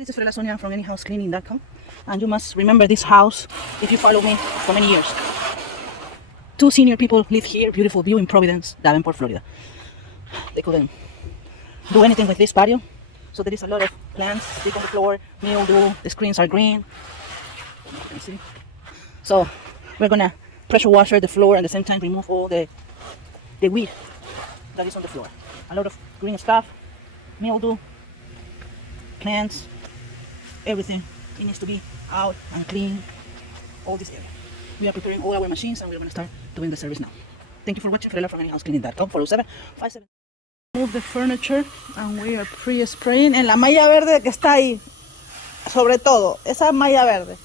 This is Frela Sonia from anyhousecleaning.com, and you must remember this house if you follow me for many years. 2 senior people live here, beautiful view in Providence, Davenport, Florida. They couldn't do anything with this patio, so there is a lot of plants stick on the floor, mildew, the screens are green. Can you see? So we're gonna pressure washer the floor and at the same time remove all the weed that is on the floor. A lot of green stuff, mildew, plants, everything. It needs to be out and clean, all this area. We are preparing all our machines and we're going to start doing the service now. Thank you for watching. Frela from anyhousecleaning.com, 407-57. Move the furniture and we are pre-spraying en la malla verde que está ahí, sobre todo, esa malla verde.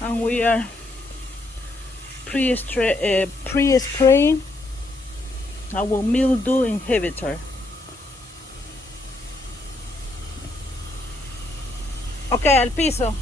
And we are pre-spraying our mildew inhibitor. Ok, al piso.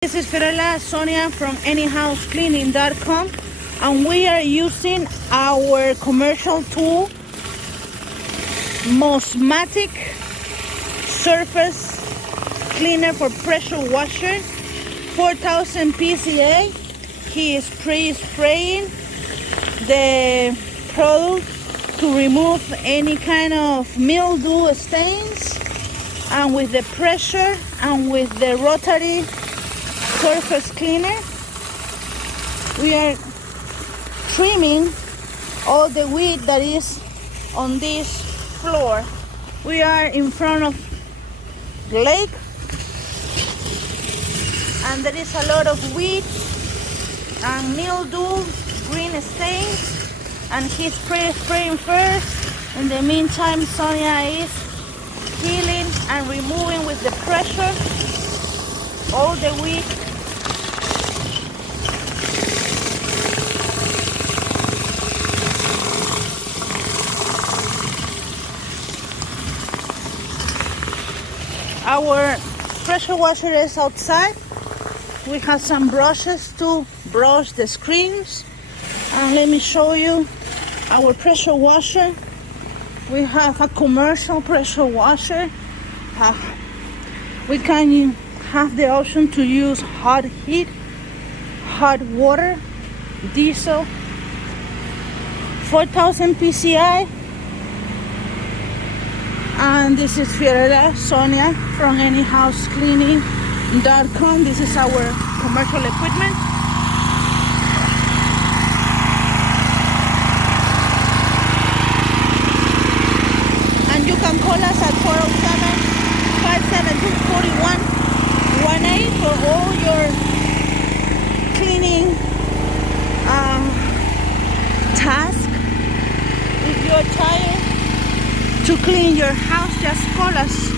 This is Frela Sonia from anyhousecleaning.com, and we are using our commercial tool, Mosmatic Surface Cleaner for Pressure Washer, 4000 PCA. He is pre-spraying the product to remove any kind of mildew stains, and with the pressure and with the rotary surface cleaner, we are trimming all the weed that is on this floor. We are in front of the lake, and there is a lot of weed and mildew, green stains, and he's spraying first. In the meantime, Sonia is healing and removing with the pressure all the weed. Our pressure washer is outside. We have some brushes to brush the screens. And let me show you our pressure washer. We have a commercial pressure washer. We can have the option to use hot heat, hot water, diesel, 4000 PCI. And this is Frela Sonia from anyhousecleaning.com. This is our commercial equipment. And you can call us at 407-572-4118 for all your cleaning tasks. If you're tired to clean your house, just call us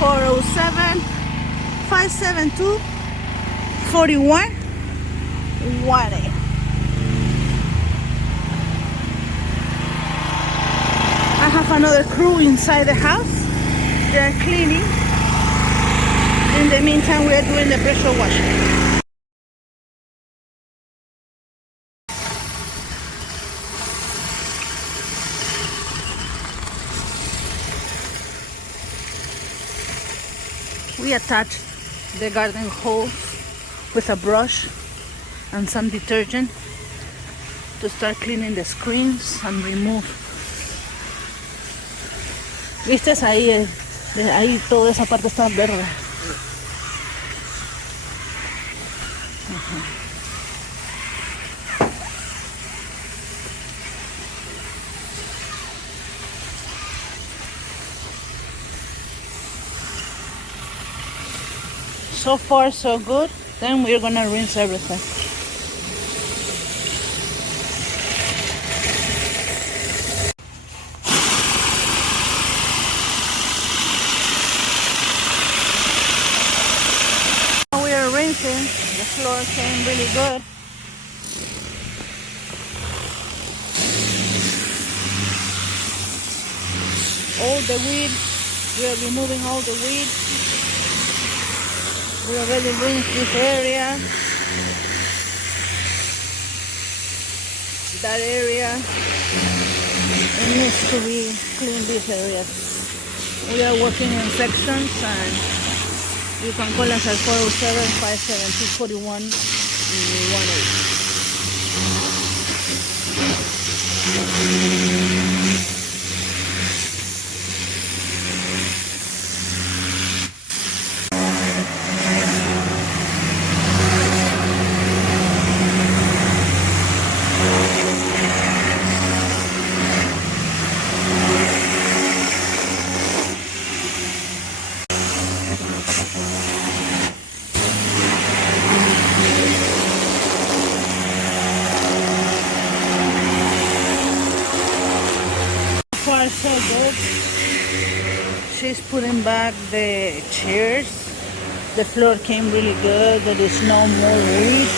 407-572-4118. I have another crew inside the house. They're cleaning. In the meantime, we are doing the pressure washing. We attach the garden hose with a brush and some detergent to start cleaning the screens and remove. ¿Viste? Ahí toda esa parte está verde. So far so good. Then we're gonna rinse everything. good. All the weed, we are removing all the weed. We already rinsed this area, that area. It needs to be cleaned, this area. We are working in sections, and you can call us at 407-572-4118. Far so good. She's putting back the chairs. The floor came really good. There is no more weed.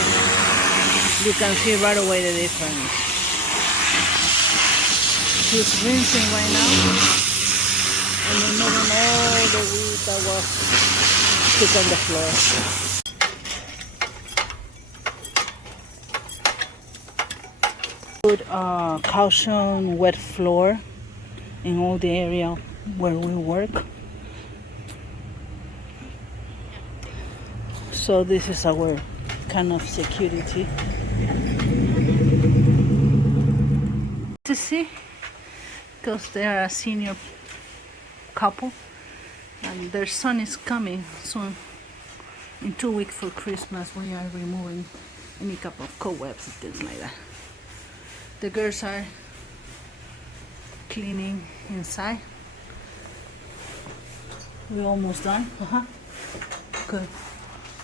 You can see right away the difference. She's rinsing right now and removing all the weed that was stuck on the floor. Put caution wet floor in all the area where we work. So this is our kind of security. To see, because they are a senior couple and their son is coming soon. In 2 weeks for Christmas, we are removing any type of cobwebs and things like that. The girls are cleaning inside. We're almost done. Good,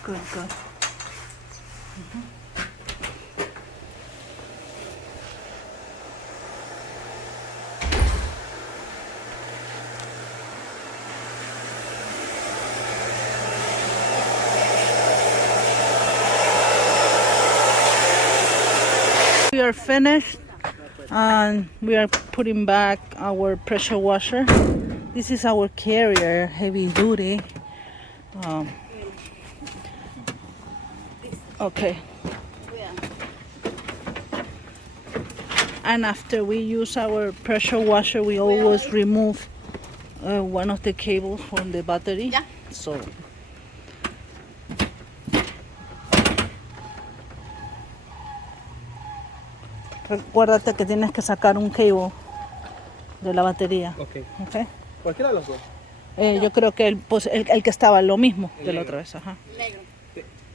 good, good. We are finished and we are putting back our pressure washer. This is our carrier, heavy duty. Okay. And after we use our pressure washer, we always remove one of the cables from the battery. Yeah. So recuérdate que tienes que sacar un cable de la batería. Okay. Okay. ¿Cualquiera de los dos? Yo creo que el que estaba lo mismo de la negro. otra vez. Ajá. Negro.